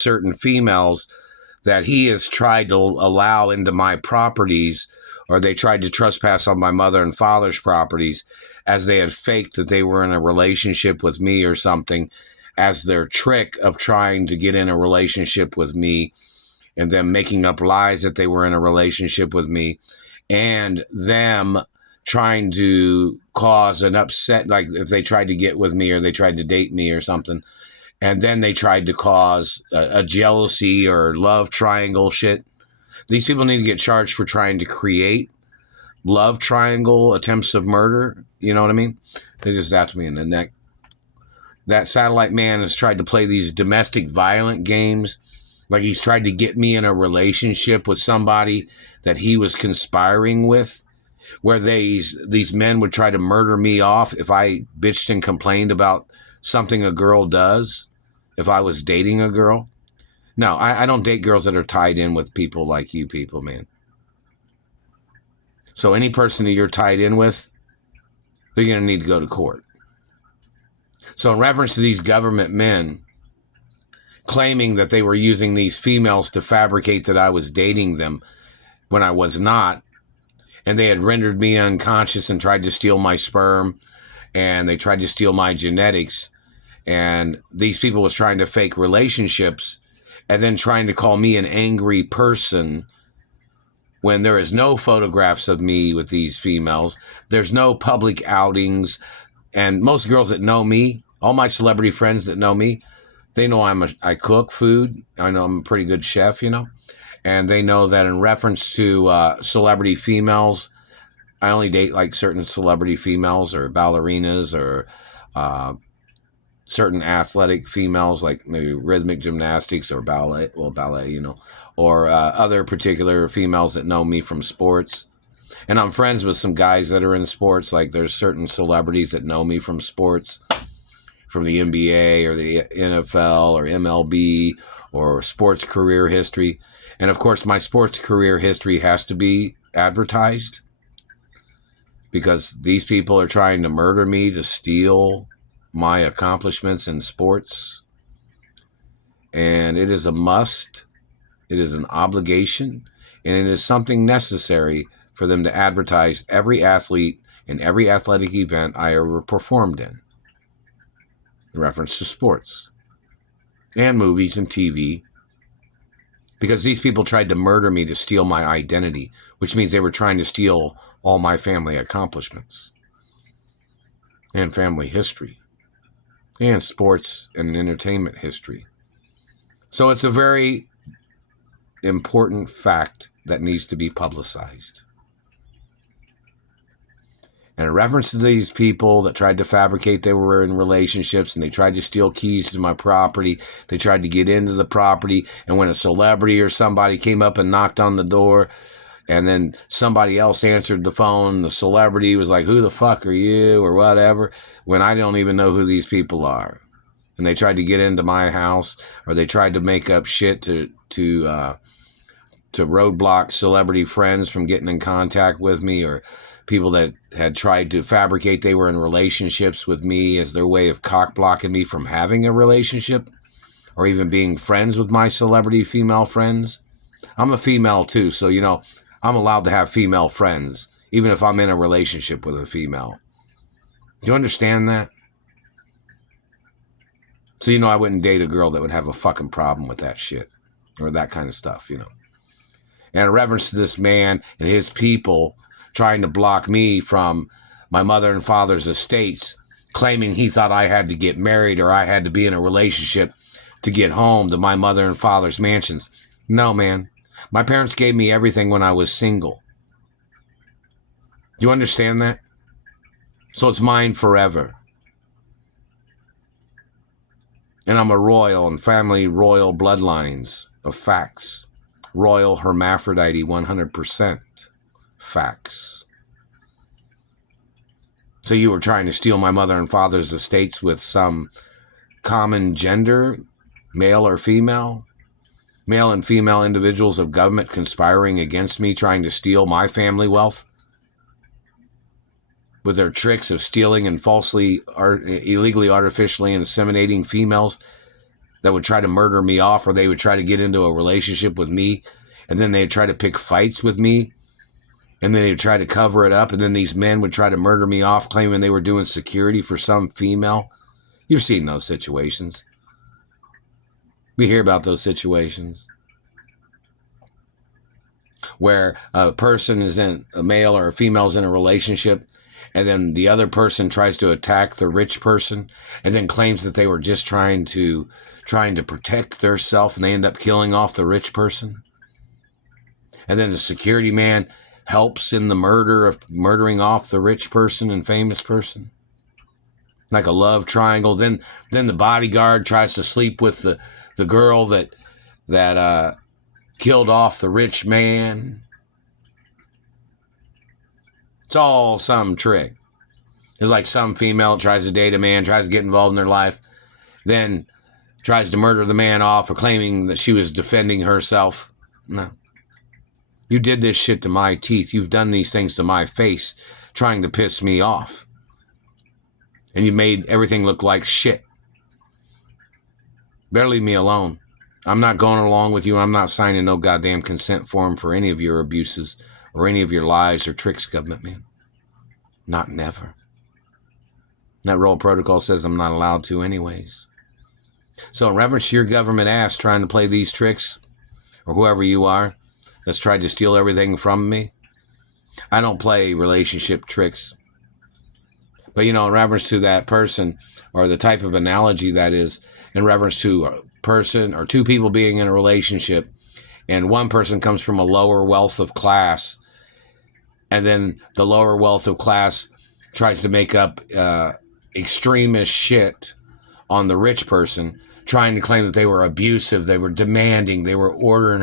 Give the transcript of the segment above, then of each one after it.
certain females that he has tried to allow into my properties, or they tried to trespass on my mother and father's properties, as they had faked that they were in a relationship with me or something, as their trick of trying to get in a relationship with me, and them making up lies that they were in a relationship with me, and them trying to cause an upset, like if they tried to get with me or they tried to date me or something, and then they tried to cause a jealousy or love triangle shit. These people need to get charged for trying to create love triangle attempts of murder. You know what I mean? They just zapped me in the neck. That satellite man has tried to play these domestic violent games. Like he's tried to get me in a relationship with somebody that he was conspiring with, where these men would try to murder me off if I bitched and complained about something a girl does, if I was dating a girl. No, I don't date girls that are tied in with people like you people, man. So any person that you're tied in with, they're going to need to go to court. So in reference to these government men claiming that they were using these females to fabricate that I was dating them when I was not, and they had rendered me unconscious and tried to steal my sperm, and they tried to steal my genetics, and these people was trying to fake relationships and then trying to call me an angry person when there is no photographs of me with these females. There's no public outings. And most girls that know me, all my celebrity friends that know me, they know I cook food. I know I'm a pretty good chef, you know. And they know that in reference to celebrity females, I only date like certain celebrity females or ballerinas or certain athletic females, like maybe rhythmic gymnastics or ballet, you know, or other particular females that know me from sports. And I'm friends with some guys that are in sports. Like there's certain celebrities that know me from sports, from the NBA or the NFL or MLB or sports career history. And of course, my sports career history has to be advertised because these people are trying to murder me to steal my accomplishments in sports. And it is a must. It is an obligation. And it is something necessary for them to advertise every athlete in every athletic event I ever performed in reference to sports and movies and TV, because these people tried to murder me to steal my identity, which means they were trying to steal all my family accomplishments and family history and sports and entertainment history. So it's a very important fact that needs to be publicized. And in reference to these people that tried to fabricate they were in relationships and they tried to steal keys to my property, they tried to get into the property, and when a celebrity or somebody came up and knocked on the door, and then somebody else answered the phone, the celebrity was like, "Who the fuck are you?" or whatever, when I don't even know who these people are. And they tried to get into my house, or they tried to make up shit to roadblock celebrity friends from getting in contact with me, or people that had tried to fabricate they were in relationships with me as their way of cock blocking me from having a relationship or even being friends with my celebrity female friends. I'm a female too, so, you know, I'm allowed to have female friends, even if I'm in a relationship with a female. Do you understand that? So, you know, I wouldn't date a girl that would have a fucking problem with that shit or that kind of stuff, you know. And in reference to this man and his people trying to block me from my mother and father's estates, claiming he thought I had to get married or I had to be in a relationship to get home to my mother and father's mansions. No, man. My parents gave me everything when I was single. Do you understand that? So it's mine forever. And I'm a royal and family royal bloodlines of facts. Royal hermaphrodite, 100% facts. So you were trying to steal my mother and father's estates with some common gender, male or female? Male and female individuals of government conspiring against me, trying to steal my family wealth? With their tricks of stealing and falsely, illegally, artificially inseminating females that would try to murder me off, or they would try to get into a relationship with me, and then they'd try to pick fights with me, and then they'd try to cover it up, and then these men would try to murder me off, claiming they were doing security for some female. You've seen those situations. We hear about those situations where a person is in, a male or a female is in a relationship, and then the other person tries to attack the rich person, and then claims that they were just trying to protect their self, and they end up killing off the rich person. And then the security man helps in the murder of murdering off the rich person and famous person, like a love triangle. Then the bodyguard tries to sleep with the girl that killed off the rich man. It's all some trick. It's like some female tries to date a man, tries to get involved in their life, then tries to murder the man off for claiming that she was defending herself. No. You did this shit to my teeth. You've done these things to my face, trying to piss me off. And you made everything look like shit. Better leave me alone. I'm not going along with you. I'm not signing no goddamn consent form for any of your abuses or any of your lies or tricks, government man. Not never. That role protocol says I'm not allowed to anyways. So in reference to your government ass trying to play these tricks, or whoever you are that's tried to steal everything from me, I don't play relationship tricks. But, in reference to that person, or the type of analogy that is, in reference to a person or two people being in a relationship, and one person comes from a lower wealth of class, and then the lower wealth of class tries to make up extremist shit on the rich person, trying to claim that they were abusive, they were demanding, they were ordering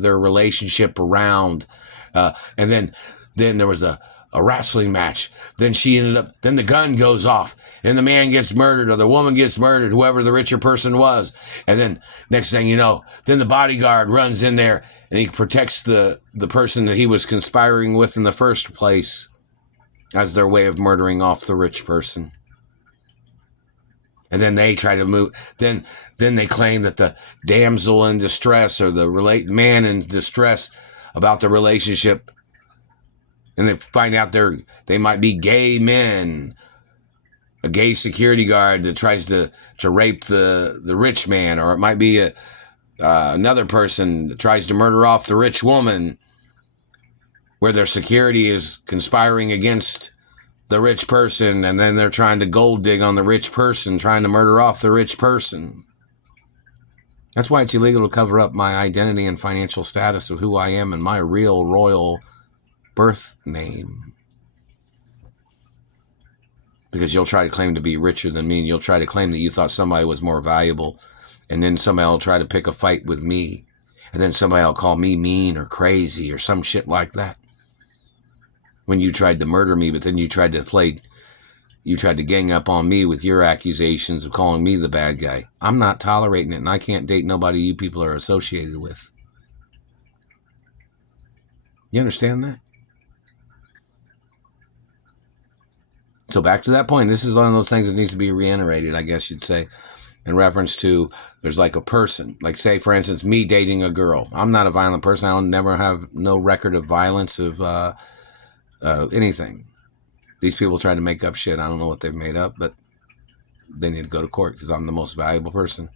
their relationship around, and then there was a wrestling match. Then then the gun goes off, and the man gets murdered, or the woman gets murdered, whoever the richer person was. And then next thing you know, then the bodyguard runs in there, and he protects the person that he was conspiring with in the first place as their way of murdering off the rich person. And then they try to move. Then they claim that the damsel in distress, or the man in distress about the relationship, and they find out they might be gay men, a gay security guard that tries to rape the rich man, or it might be another person that tries to murder off the rich woman, where their security is conspiring against the rich person, and then they're trying to gold dig on the rich person, trying to murder off the rich person. That's why it's illegal to cover up my identity and financial status of who I am and my real royal birth name. Because you'll try to claim to be richer than me, and you'll try to claim that you thought somebody was more valuable, and then somebody will try to pick a fight with me, and then somebody will call me mean or crazy or some shit like that. When you tried to murder me, but then you tried to gang up on me with your accusations of calling me the bad guy. I'm not tolerating it, and I can't date nobody you people are associated with. You understand that? So back to that point, this is one of those things that needs to be reiterated, I guess you'd say, in reference to, there's like a person, like say, for instance, me dating a girl. I'm not a violent person. I'll never have no record of violence of anything. These people try to make up shit. I don't know what they've made up, but they need to go to court because I'm the most valuable person.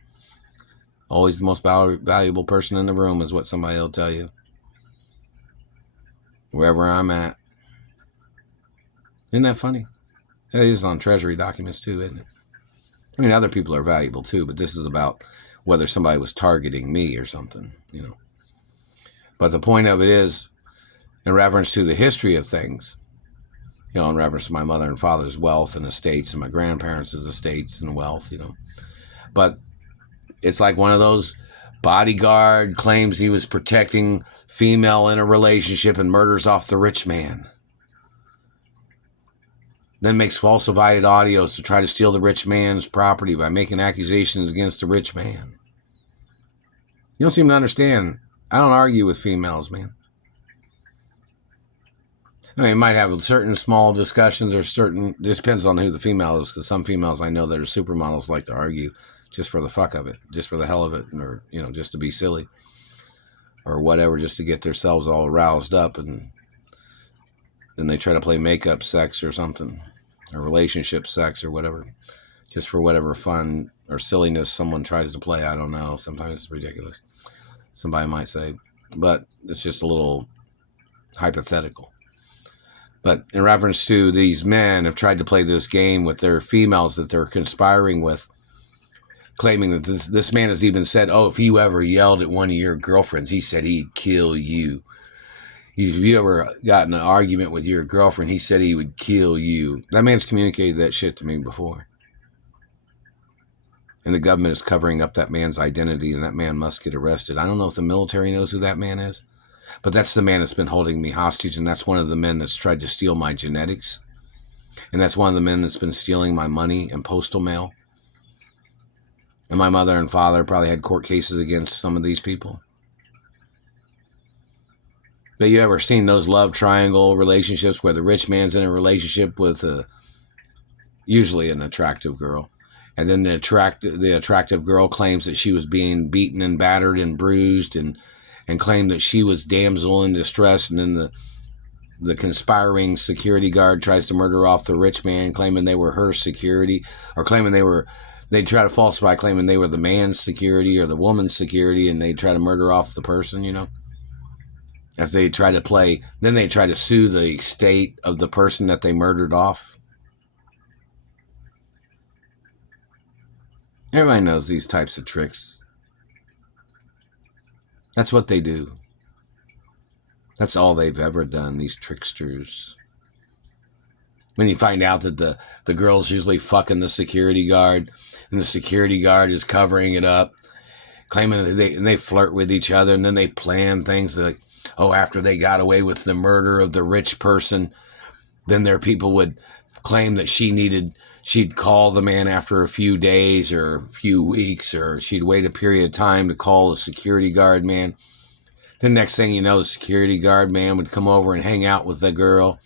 Always the most valuable person in the room is what somebody will tell you. Wherever I'm at. Isn't that funny? It is on Treasury documents too, isn't it? I mean, other people are valuable too, but this is about whether somebody was targeting me or something, But the point of it is, in reference to the history of things, in reference to my mother and father's wealth and estates, and my grandparents' estates and wealth, But it's like one of those bodyguard claims he was protecting female in a relationship and murders off the rich man. Then makes falsified audios to try to steal the rich man's property by making accusations against the rich man. You don't seem to understand. I don't argue with females, man. I mean, might have certain small discussions or just depends on who the female is, because some females I know that are supermodels like to argue just for the fuck of it, just for the hell of it, or, you know, just to be silly or whatever, just to get themselves all roused up, and then they try to play makeup sex or something, or relationship sex or whatever, just for whatever fun or silliness someone tries to play. I don't know. Sometimes it's ridiculous, somebody might say, but it's just a little hypothetical. But in reference to these men have tried to play this game with their females that they're conspiring with, claiming that this man has even said, oh, if you ever yelled at one of your girlfriends, he said he'd kill you. If you ever got in an argument with your girlfriend, he said he would kill you. That man's communicated that shit to me before. And the government is covering up that man's identity, and that man must get arrested. I don't know if the military knows who that man is, but that's the man that's been holding me hostage, and that's one of the men that's tried to steal my genetics. And that's one of the men that's been stealing my money and postal mail. And my mother and father probably had court cases against some of these people. But you ever seen those love triangle relationships where the rich man's in a relationship with usually an attractive girl, and then the attractive girl claims that she was being beaten and battered and bruised, and claimed that she was damsel in distress, and then the conspiring security guard tries to murder off the rich man, claiming they were her security, or claiming they'd try to falsify, claiming they were the man's security or the woman's security, and they'd try to murder off the person, you know, as they try to play. Then they try to sue the estate of the person that they murdered off. Everybody knows these types of tricks. That's what they do. That's all they've ever done, these tricksters. When you find out that the girl's usually fucking the security guard, and the security guard is covering it up, claiming that they flirt with each other, and then they plan things like, oh, after they got away with the murder of the rich person, then their people would claim that she'd call the man after a few days or a few weeks, or she'd wait a period of time to call the security guard man. The next thing you know, the security guard man would come over and hang out with the girl.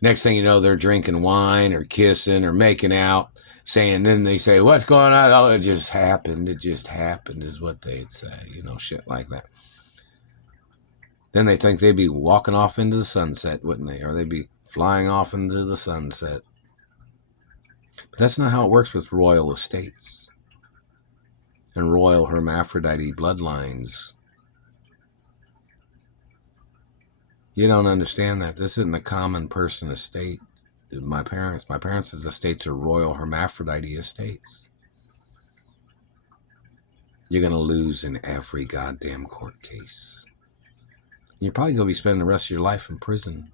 Next thing you know, they're drinking wine or kissing or making out, then they say, what's going on? Oh, it just happened. It just happened is what they'd say, you know, shit like that. Then they think they'd be walking off into the sunset, wouldn't they? Or they'd be flying off into the sunset. But that's not how it works with royal estates and royal hermaphrodite bloodlines. You don't understand that. This isn't a common person estate. My parents' estates are royal hermaphrodite estates. You're going to lose in every goddamn court case. You're probably going to be spending the rest of your life in prison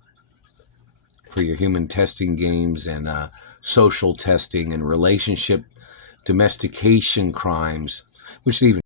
for your human testing games and social testing and relationship domestication crimes, which even